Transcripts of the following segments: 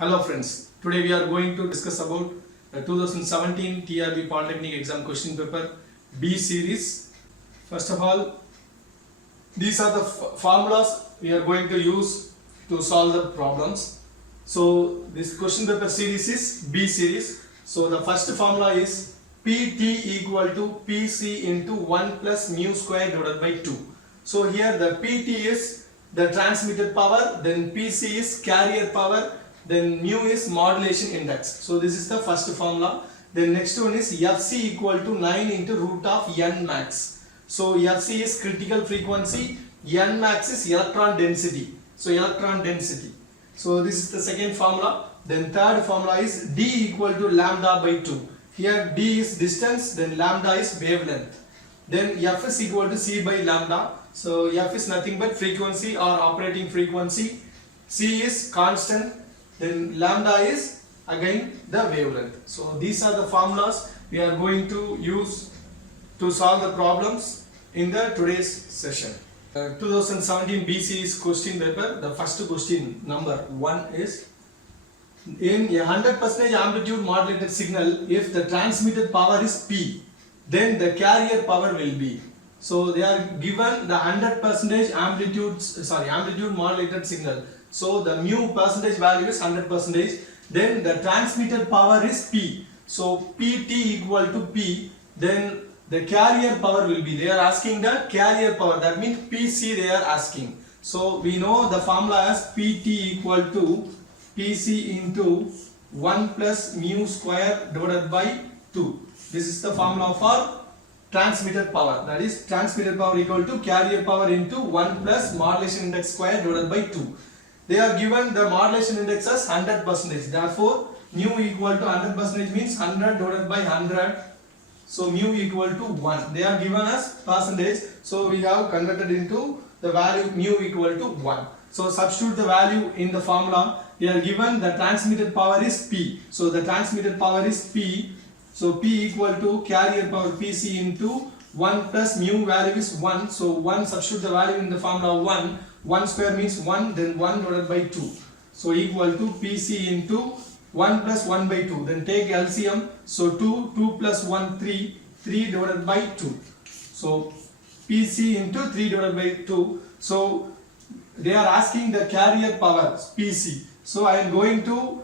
Hello friends, today we are going to discuss about the 2017 TRB Polytechnic exam question paper B series. First of all, these are the formulas we are going to use to solve the problems. So this question paper series is B series. So the first formula is PT equal to PC into 1 plus mu square divided by 2. So here the PT is the transmitted power, then PC is carrier power, then mu is modulation index. So this is the first formula. Then next one is Fc equal to 9 into root of n max. So Fc is critical frequency, n max is electron density. So electron density. So this is the second formula. Then third formula is D equal to lambda by 2. Here D is distance, then lambda is wavelength. Then F is equal to C by lambda. So F is nothing but frequency or operating frequency. C is constant. Then lambda is again the wavelength. So these are the formulas we are going to use to solve the problems in the today's session. 2017 BC's question paper, the first question number 1 is, in a 100% amplitude modulated signal, if the transmitted power is P, then the carrier power will be. So they are given the 100% amplitude modulated signal. So the mu percentage value is 100%. Then the transmitted power is P. So PT equal to P. Then the carrier power will be. They are asking the carrier power. That means PC they are asking. So we know the formula as PT equal to PC into 1 plus mu square divided by 2. This is the formula for transmitted power. That is transmitted power equal to carrier power into 1 plus modulation index square divided by 2. They are given the modulation index as 100%. Therefore, mu equal to 100% means 100 divided by 100. So mu equal to 1. They are given as percentage. So we have converted into the value mu equal to 1. So substitute the value in the formula. They are given the transmitted power is P. So the transmitted power is P. So P equal to carrier power PC into 1 plus mu value is 1. So 1, substitute the value in the formula 1. 1 square means 1, then 1 divided by 2. So equal to PC into 1 plus 1 by 2. Then take LCM. So 2 plus 1, 3 divided by 2. So PC into 3 divided by 2. So they are asking the carrier power PC. So I am going to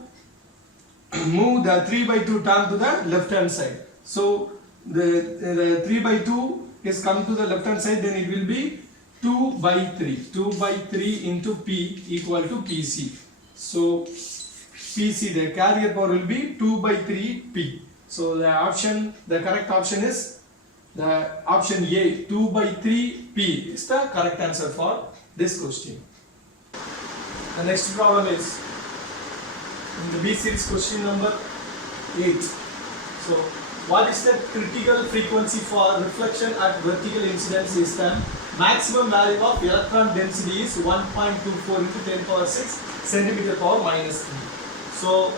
move the 3 by 2 term to the left hand side. So the 3 by 2 is come to the left hand side, then it will be 2 by 3. 2 by 3 into P equal to PC. So PC, the carrier power will be 2 by 3 P. So the correct option is the option A, 2 by 3 P is the correct answer for this question. The next problem is in the B series question number 8. So what is the critical frequency for reflection at vertical incidence is the maximum value of electron density is 1.24 into 10 power 6 centimeter power minus 3. So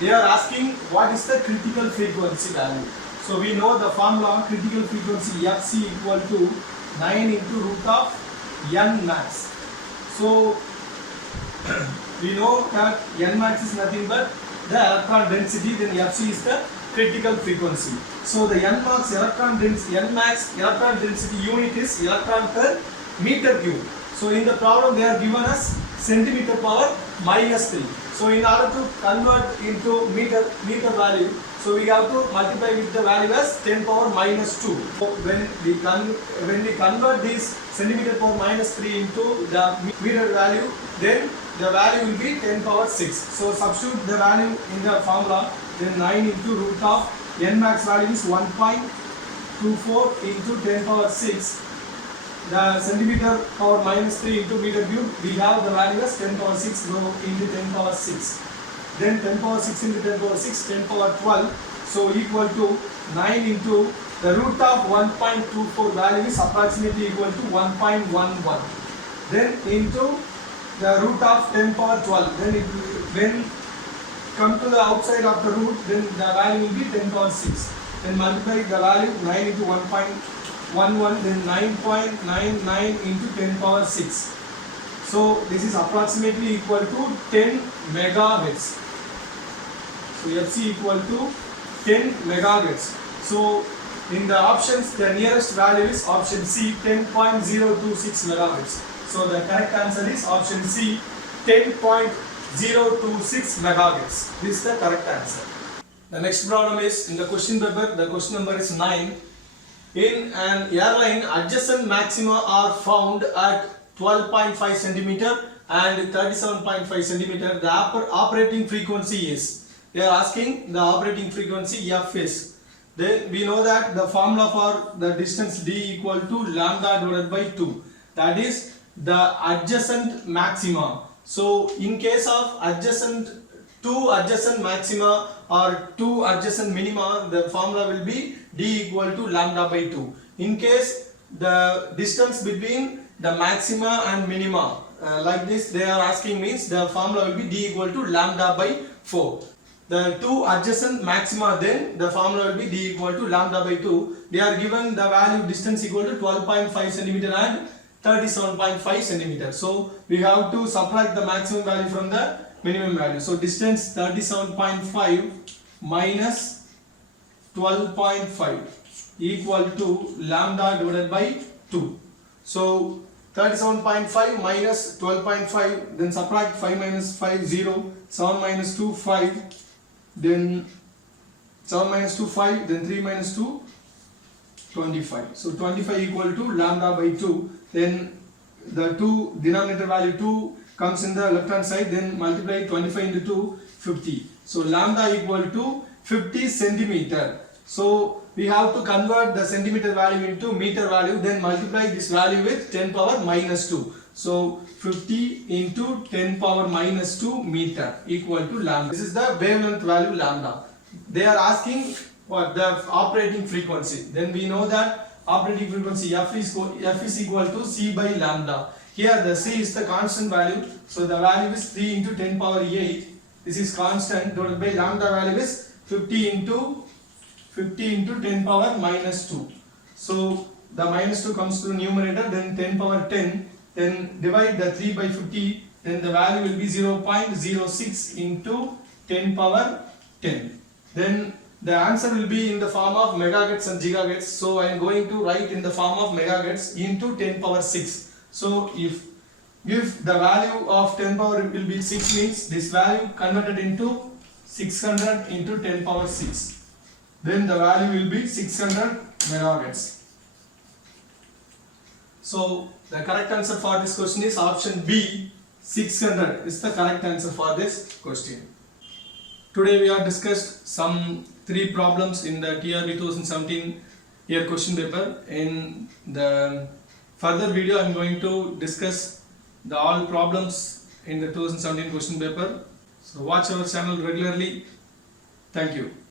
they are asking what is the critical frequency value. So we know the formula critical frequency Fc equal to 9 into root of n max. So we know that n max is nothing but the electron density, then Fc is the critical frequency. So the n max electron density unit is electron per meter cube. So in the problem they are given us centimeter power minus 3. So in order to convert into meter value, so we have to multiply with the value as 10 power minus 2. So when we convert this centimeter power minus 3 into the meter value, then the value will be 10 power 6. So substitute the value in the formula, then 9 into root of n max value is 1.24 into 10 power 6. The centimeter power minus 3 into meter cube, we have the value as 10 power 6 go into 10 power 6. Then 10 power 6 into 10 power 6, 10 power 12. So equal to 9 into the root of 1.24 value is approximately equal to 1.11. Then into the root of 10 power 12. Then when come to the outside of the root, then the value will be 10 power 6. Then multiply the value 9 into 1.11, then 9.99 into 10 power 6. So this is approximately equal to 10 megahertz. So Fc equal to 10 megahertz. So in the options, the nearest value is option C, 10.026 megahertz. So the correct answer is option C, 10.026 megahertz. This is the correct answer. The next problem is in the question paper. The question number is 9. In an airline, adjacent maxima are found at 12.5 centimeter and 37.5 centimeter. The operating frequency is. They are asking the operating frequency F is. Then we know that the formula for the distance D equal to lambda divided by 2. That is the adjacent maxima. So in case of two adjacent maxima or two adjacent minima, the formula will be D equal to lambda by 2. In case the distance between the maxima and minima like this they are asking means the formula will be D equal to lambda by 4. The two adjacent maxima, then the formula will be D equal to lambda by 2. They are given the value distance equal to 12.5 centimeter and 37.5 centimeter. So we have to subtract the maximum value from the minimum value. So distance 37.5 minus 12.5 equal to lambda divided by 2. So 37.5 minus 12.5, then subtract 5 minus 5 0, 7 minus 2 5, then 7 minus 2 5, then 3 minus 2 25. So 25 equal to lambda by 2. Then the two denominator value 2 comes in the left hand side, then multiply 25 into 2 50. So lambda equal to 50 centimeter. So we have to convert the centimeter value into meter value, then multiply this value with 10 power minus 2. So 50 into 10 power minus 2 meter equal to lambda. This is the wavelength value lambda. They are asking what the operating frequency. Then we know that operating frequency F is equal to C by lambda. Here the C is the constant value. So the value is 3 into 10 power 8. This is constant divided by lambda value is 50 into 10 power minus 2. So the minus 2 comes to the numerator, then 10 power 10, then divide the 3 by 50, then the value will be 0.06 into 10 power 10. Then the answer will be in the form of megahertz and gigahertz. So I am going to write in the form of megahertz into 10 power 6. So if the value of 10 power will be 6 means this value converted into 600 into 10 power 6. Then the value will be 600 megahertz. So the correct answer for this question is option B, 600 is the correct answer for this question. Today we have discussed some 3 problems in the TRB 2017 year question paper. In the further video I am going to discuss the all problems in the 2017 question paper. So watch our channel regularly. Thank you.